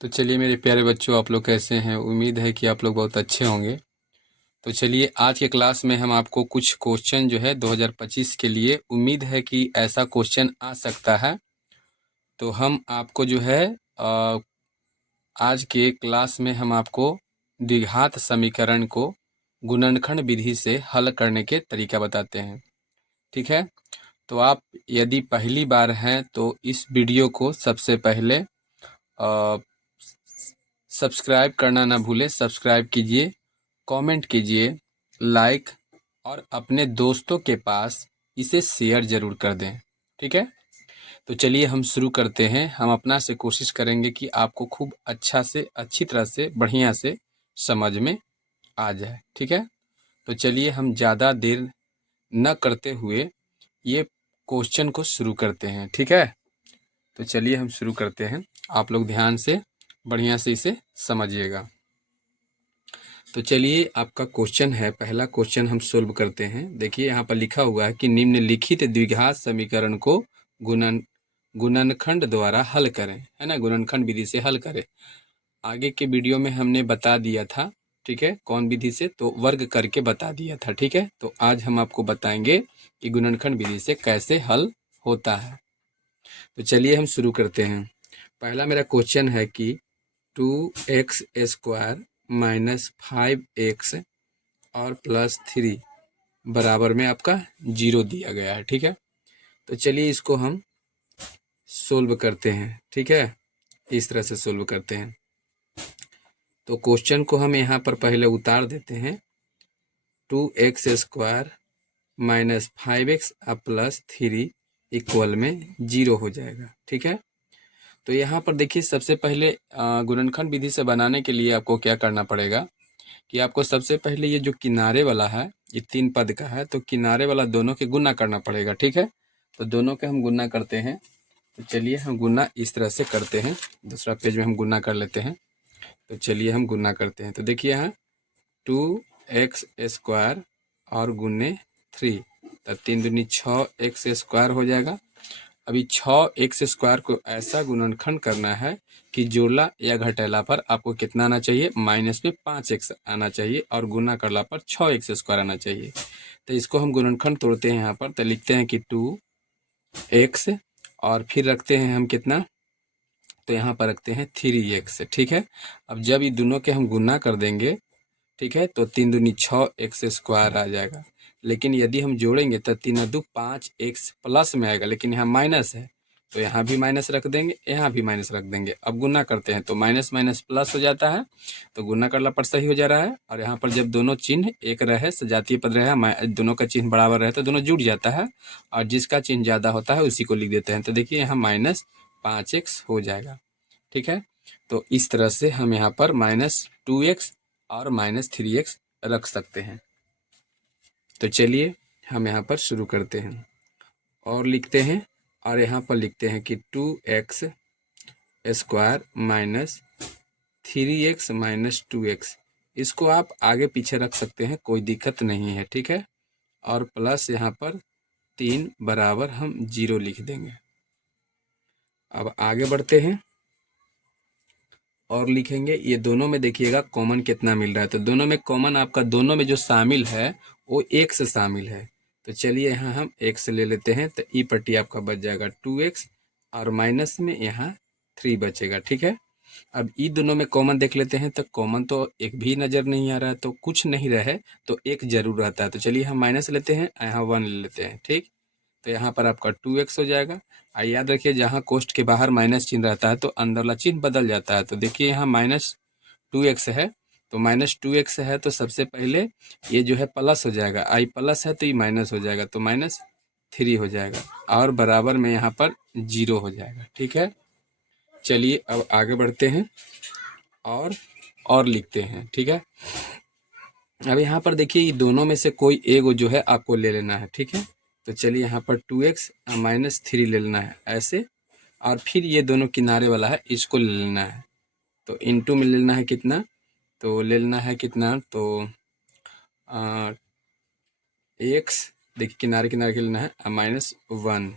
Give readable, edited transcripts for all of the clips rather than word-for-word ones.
तो चलिए मेरे प्यारे बच्चों, आप लोग कैसे हैं। उम्मीद है कि आप लोग बहुत अच्छे होंगे। तो चलिए आज के क्लास में हम आपको कुछ क्वेश्चन जो है 2025 के लिए, उम्मीद है कि ऐसा क्वेश्चन आ सकता है। तो हम आपको जो है अ, आज के क्लास में हम आपको द्विघात समीकरण को गुणनखंड विधि से हल करने के तरीका बताते हैं। ठीक है। तो आप यदि पहली बार हैं तो इस वीडियो को सबसे पहले सब्सक्राइब करना ना भूलें। सब्सक्राइब कीजिए, कमेंट कीजिए, लाइक और अपने दोस्तों के पास इसे शेयर ज़रूर कर दें। ठीक है। तो चलिए हम शुरू करते हैं। हम अपना से कोशिश करेंगे कि आपको खूब अच्छा से, अच्छी तरह से, बढ़िया से समझ में आ जाए। ठीक है। तो चलिए हम ज़्यादा देर न करते हुए ये क्वेश्चन को शुरू करते हैं। ठीक है। तो चलिए हम शुरू करते हैं। आप लोग ध्यान से, बढ़िया से इसे समझिएगा। तो चलिए आपका क्वेश्चन है, पहला क्वेश्चन हम सोल्व करते हैं। देखिए यहाँ पर लिखा हुआ है कि निम्नलिखित द्विघात समीकरण को गुणनखंड द्वारा हल करें। है ना, गुणनखंड विधि से हल करें। आगे के वीडियो में हमने बता दिया था। ठीक है, कौन विधि से, तो वर्ग करके बता दिया था। ठीक है। तो आज हम आपको बताएंगे कि गुणनखंड विधि से कैसे हल होता है। तो चलिए हम शुरू करते हैं। पहला मेरा क्वेश्चन है कि 2x² माइनस 5x और +3 बराबर में आपका 0 दिया गया है। ठीक है। तो चलिए इसको हम सोल्व करते हैं। ठीक है, इस तरह से सोल्व करते हैं। तो क्वेश्चन को हम यहाँ पर पहले उतार देते हैं। 2x² माइनस 5x और +3 इक्वल में 0 हो जाएगा। ठीक है। तो यहाँ पर देखिए, सबसे पहले गुणनखंड विधि से बनाने के लिए आपको क्या करना पड़ेगा कि आपको सबसे पहले ये जो किनारे वाला है, ये 3 पद का है, तो किनारे वाला दोनों के गुना करना पड़ेगा। ठीक है। तो दोनों के हम गुना करते हैं। तो चलिए हम गुना इस तरह से करते हैं। दूसरा पेज में हम गुना कर लेते हैं। तो चलिए हम गुना करते हैं। तो देखिए यहाँ 2x² और गुने 3, तब 3 दूनी 6x² हो जाएगा। अभी 6x² को ऐसा गुणनखंड करना है कि जोड़ला या घटेला पर आपको कितना आना चाहिए, माइनस में 5x आना चाहिए और गुना करला पर 6x² आना चाहिए। तो इसको हम गुणनखंड तोड़ते हैं यहाँ पर। तो लिखते हैं कि 2x और फिर रखते हैं हम कितना, तो यहाँ पर रखते हैं 3x। ठीक है। अब जब ये दोनों के हम गुना कर देंगे, ठीक है, तो 3 दूनी 6x² आ जाएगा। लेकिन यदि हम जोड़ेंगे तो 3 और 2 5x प्लस में आएगा, लेकिन यहाँ माइनस है तो यहाँ भी माइनस रख देंगे, यहाँ भी माइनस रख देंगे। अब गुना करते हैं तो माइनस माइनस प्लस हो जाता है, तो गुना करला पर सही हो जा रहा है। और यहाँ पर जब दोनों चिन्ह एक रहे, सजातीय पद रहे, दोनों का चिन्ह बराबर रहे, तो दोनों जुड़ जाता है और जिसका चिन्ह ज़्यादा होता है उसी को लिख देते हैं। तो देखिए यहाँ -5x हो जाएगा। ठीक है। तो इस तरह से हम यहाँ पर -2x और -3x रख सकते हैं। तो चलिए हम यहाँ पर शुरू करते हैं और लिखते हैं, और यहाँ पर लिखते हैं कि 2x² minus 3x minus 2x, इसको आप आगे पीछे रख सकते हैं, कोई दिक्कत नहीं है। ठीक है। और प्लस यहाँ पर 3 बराबर हम 0 लिख देंगे। अब आगे बढ़ते हैं और लिखेंगे, ये दोनों में देखिएगा कॉमन कितना मिल रहा है। तो दोनों में कॉमन आपका, दोनों में जो शामिल है वो x शामिल है। तो चलिए यहाँ हम x ले लेते हैं। तो ई पट्टी आपका बच जाएगा 2x और माइनस में यहाँ 3 बचेगा। ठीक है। अब ई दोनों में कॉमन देख लेते हैं। तो कॉमन तो एक भी नज़र नहीं आ रहा है, तो कुछ नहीं रहे तो एक जरूर रहता है। तो चलिए हम माइनस लेते हैं, यहाँ 1 ले लेते हैं। ठीक। तो यहाँ पर आपका 2x हो जाएगा। याद रखिए, जहाँ कोष्ठ के बाहर माइनस चिन्ह रहता है तो अंदर वाला चिन्ह बदल जाता है। तो देखिए यहाँ -2x है, तो -2x है तो सबसे पहले ये जो है प्लस हो जाएगा, आई प्लस है तो ये माइनस हो जाएगा, तो -3 हो जाएगा और बराबर में यहाँ पर 0 हो जाएगा। ठीक है। चलिए अब आगे बढ़ते हैं और लिखते हैं। ठीक है। अब यहाँ पर देखिए, ये दोनों में से कोई एक जो है आपको ले लेना है। ठीक है। तो चलिए यहाँ पर 2x -3 ले लेना है ऐसे, और फिर ये दोनों किनारे वाला है इसको ले लेना है। तो इनटू में ले लेना है कितना, तो ले लेना है कितना, तो एक्स, देखिए किनारे किनारे के लेना है -1,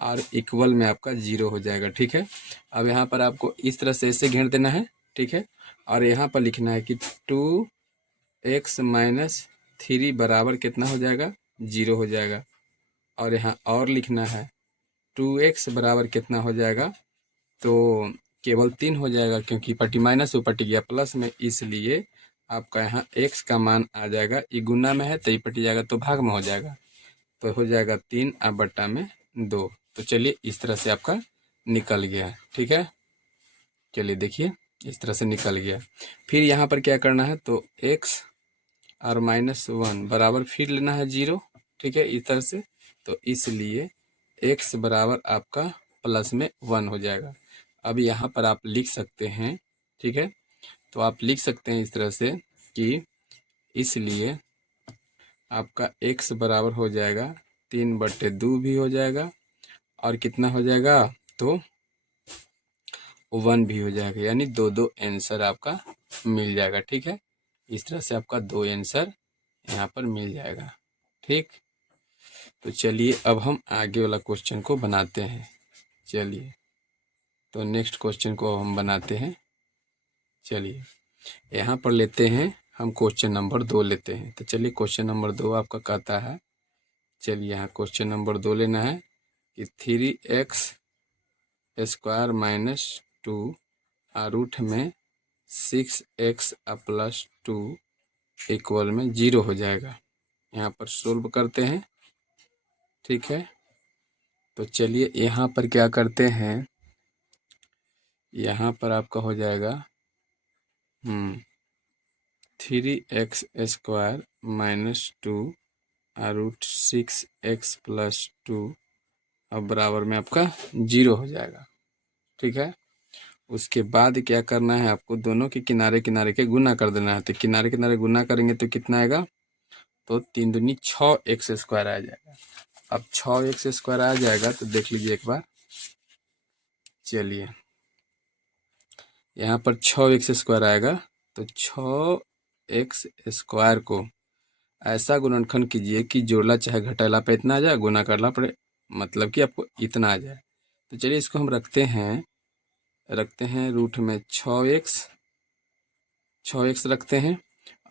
और इक्वल में आपका 0 हो जाएगा। ठीक है, अब यहाँ पर आपको इस तरह से ऐसे घेर देना है। ठीक है, और यहाँ पर लिखना है कि 2x माइनस 3 बराबर कितना हो जाएगा, 0 हो जाएगा। और यहाँ और लिखना है 2x बराबर कितना हो जाएगा, तो केवल 3 हो जाएगा, क्योंकि पट्टी माइनस ऊपर टिक गया प्लस में, इसलिए आपका यहाँ x का मान आ जाएगा, ये गुना में है तो ये पट जाएगा तो भाग में हो जाएगा, तो हो जाएगा 3 अब बट्टा में 2। तो चलिए इस तरह से आपका निकल गया। ठीक है, चलिए देखिए इस तरह से निकल गया। फिर यहाँ पर क्या करना है, तो x और -1 बराबर फिर लेना है 0। ठीक है, इस तरह से, तो इसलिए x बराबर आपका प्लस में 1 हो जाएगा। अब यहाँ पर आप लिख सकते हैं। ठीक है, तो आप लिख सकते हैं इस तरह से कि इसलिए आपका x बराबर हो जाएगा 3/2 भी हो जाएगा, और कितना हो जाएगा, तो 1 भी हो जाएगा, यानी दो आंसर आपका मिल जाएगा। ठीक है, इस तरह से आपका 2 आंसर यहाँ पर मिल जाएगा। ठीक, तो चलिए अब हम आगे वाला क्वेश्चन को बनाते हैं। चलिए, तो नेक्स्ट क्वेश्चन को हम बनाते हैं। चलिए यहाँ पर लेते हैं हम क्वेश्चन नंबर 2 लेते हैं। तो चलिए क्वेश्चन नंबर 2 आपका कहता है, चलिए यहाँ क्वेश्चन नंबर 2 लेना है कि 3x स्क्वायर माइनस 2 रूट में 6x प्लस 2 इक्वल में 0 हो जाएगा। यहाँ पर सोल्व करते हैं। ठीक है, तो चलिए यहाँ पर क्या करते हैं, यहाँ पर आपका हो जाएगा 3x square minus 2 root 6x plus 2 अब बराबर में आपका 0 हो जाएगा। ठीक है, उसके बाद क्या करना है, आपको दोनों के किनारे किनारे के गुना कर देना है। तो किनारे किनारे गुना करेंगे तो कितना आएगा, तो 3 दूनी 6x स्क्वायर आ जाएगा। अब 6x स्क्वायर आ जाएगा तो देख लीजिए एक बार। चलिए यहाँ पर 6x स्क्वायर आएगा, तो 6x स्क्वायर को ऐसा गुणनखंड कीजिए कि जोड़ला चाहे घटाला पे इतना आ जाए, गुना करला पड़े मतलब कि आपको इतना आ जाए। तो चलिए इसको हम रखते हैं रूट में 6x रखते हैं,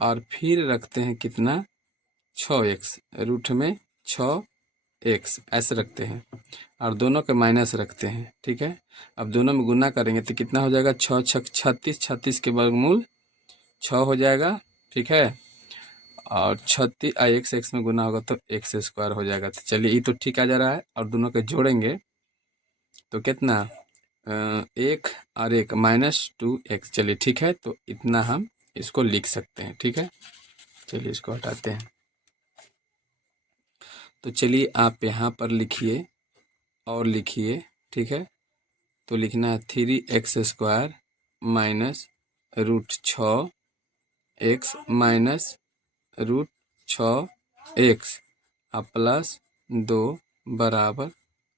और फिर रखते हैं कितना, 6x रूट में 6x ऐसे रखते हैं, और दोनों के माइनस रखते हैं। ठीक है, अब दोनों में गुना करेंगे तो कितना हो जाएगा, 6 छक 36, 36 के वर्गमूल 6 हो जाएगा। ठीक है, और 36 x में गुना होगा तो x स्क्वायर हो जाएगा। तो चलिए ये तो ठीक आ जा रहा है, और दोनों के जोड़ेंगे तो कितना, 1 और 1 -2x। चलिए ठीक है, तो इतना हम इसको लिख सकते हैं। ठीक है, चलिए इसको हटाते हैं। तो चलिए आप यहाँ पर लिखिए और लिखिए। ठीक है, तो लिखना है 3x square minus root 6x minus root 6x plus 2 बराबर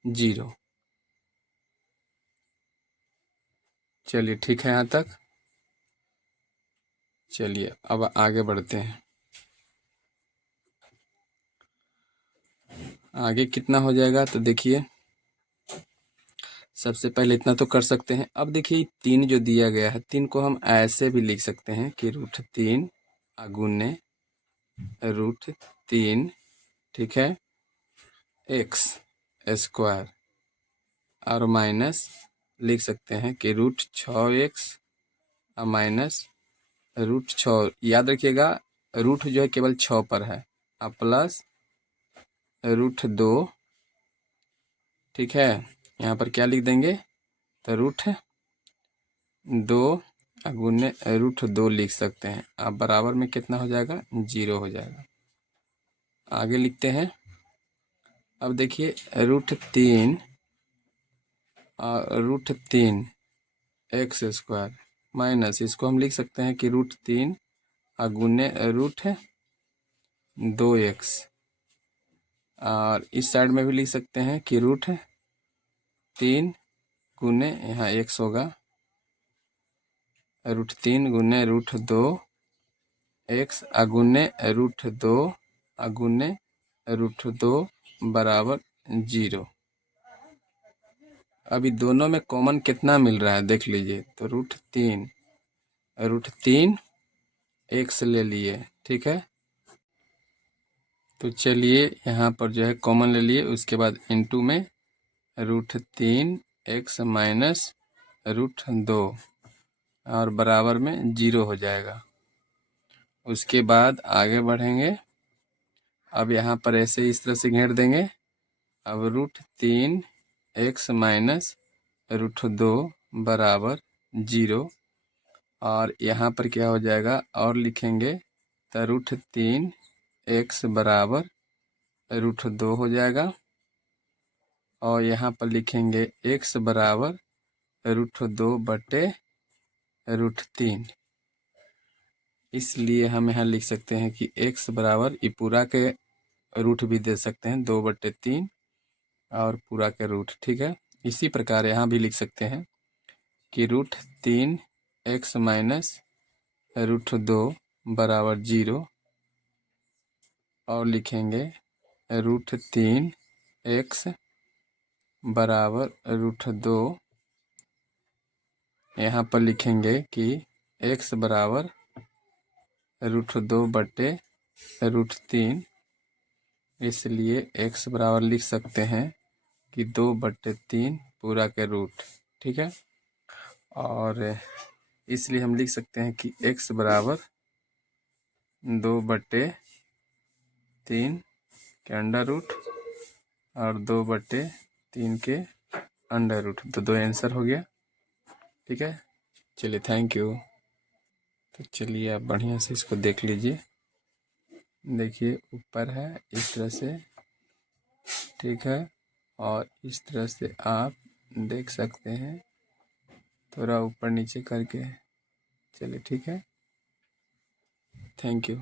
0। चलिए ठीक है यहाँ तक। चलिए अब आगे बढ़ते हैं। आगे कितना हो जाएगा, तो देखिए सबसे पहले इतना तो कर सकते हैं। अब देखिए 3 जो दिया गया है, 3 को हम ऐसे भी लिख सकते हैं कि रूट 3 गुने रूट 3, ठीक है, x स्क्वायर, और माइनस लिख सकते हैं कि रूट 6x माइनस रूट 6, याद रखिएगा रूट जो है केवल 6 पर है, प्लस रूट 2। ठीक है, यहाँ पर क्या लिख देंगे, तो रूट 2 गुने रूट 2 लिख सकते हैं। अब बराबर में कितना हो जाएगा, 0 हो जाएगा। आगे लिखते हैं। अब देखिए रूट 3 और रूट 3 एक्स स्क्वायर माइनस, इसको हम लिख सकते हैं कि रूट 3 गुने रूट 2x, और इस साइड में भी लिख सकते हैं कि रूट 3 गुने, यहाँ x होगा, रूट 3 गुने रूट 2x गुने रूट 2 गुने रूट 2 बराबर 0। अभी दोनों में कॉमन कितना मिल रहा है देख लीजिए। तो रूट तीन एक्स ले लिए, ठीक है। तो चलिए यहाँ पर जो है कॉमन ले लिए, उसके बाद इनटू में रूट 3 एक्स माइनस रूट 2 और बराबर में 0 हो जाएगा। उसके बाद आगे बढ़ेंगे। अब यहाँ पर ऐसे इस तरह से घेर देंगे। अब रूट 3 एक्स माइनस रूट 2 बराबर 0 और यहाँ पर क्या हो जाएगा और लिखेंगे तो रूट 3 एक्स बराबर रूट 2 हो जाएगा और यहाँ पर लिखेंगे एक्स बराबर रूट 2/रूट 3। इसलिए हम यहाँ लिख सकते हैं कि एक्स बराबर ये पूरा के रूट भी दे सकते हैं 2/3 और पूरा के रूट, ठीक है। इसी प्रकार यहाँ भी लिख सकते हैं कि रूट 3 एक्स माइनस रूट 2 बराबर 0 और लिखेंगे रूट 3 एक्स बराबर रूट 2। यहाँ पर लिखेंगे कि एक्स बराबर रूट 2/रूट 3, इसलिए एक्स बराबर लिख सकते हैं कि 2/3 पूरा के रूट, ठीक है। और इसलिए हम लिख सकते हैं कि एक्स बराबर 2/3 के अंडर रूट और 2/3 के अंडर रूट। तो दो आंसर हो गया, ठीक है। चलिए थैंक यू। तो चलिए आप बढ़िया से इसको देख लीजिए। देखिए ऊपर है इस तरह से, ठीक है, और इस तरह से आप देख सकते हैं थोड़ा ऊपर नीचे करके। चलिए ठीक है, थैंक यू।